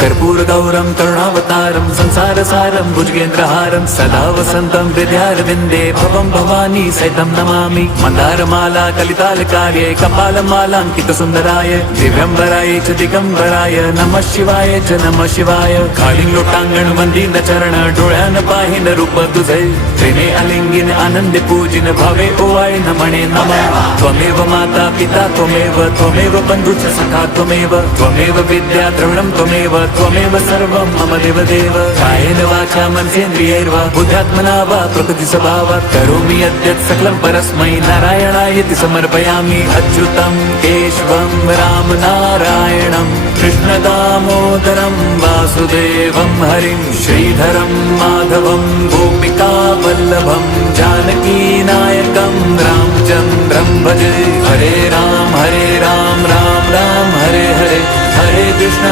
कर्पूरगौरं करुणावतारं संसारसारं भुजगेन्द्रहारं सदा वसन्तं हृदयारविन्दे भवं भवानी सहितं नमामि। मन्दारमाला कलितालकार्ये कपालमालाङ्कितसुन्दराय दिव्यम्बराय च दिगम्बराय नमः शिवाय च नमः शिवाय। कालिंग लोटांगण वंदीन चरण डोळ्यान पाहिन रूप तुझे प्रेमे अलिंगिन आनंदे पूजिन भावे ओवाळे नमणे नमः। त्वमेव माता पिता त्वमेव बन्धुश्च सखा त्वमेव विद्या द्रविणं त्वमेव सर्वं मम देवदेव। कायेन वाचा मनसेन्द्रियैर्वा बुद्ध्यात्मना वा प्रकृतिस्वभावात् करोमि यद्यत् सकलं परस्मै नारायणायति समर्पयामि। अच्युतं केशवं रामनारायणं कृष्णदामोदरं वासुदेवं हरिं श्रीधरं माधवं गोपिकावल्लभं जानकीनायकं रामचन्द्रं भजे। हरे राम राम राम हरे हरे हरे कृष्ण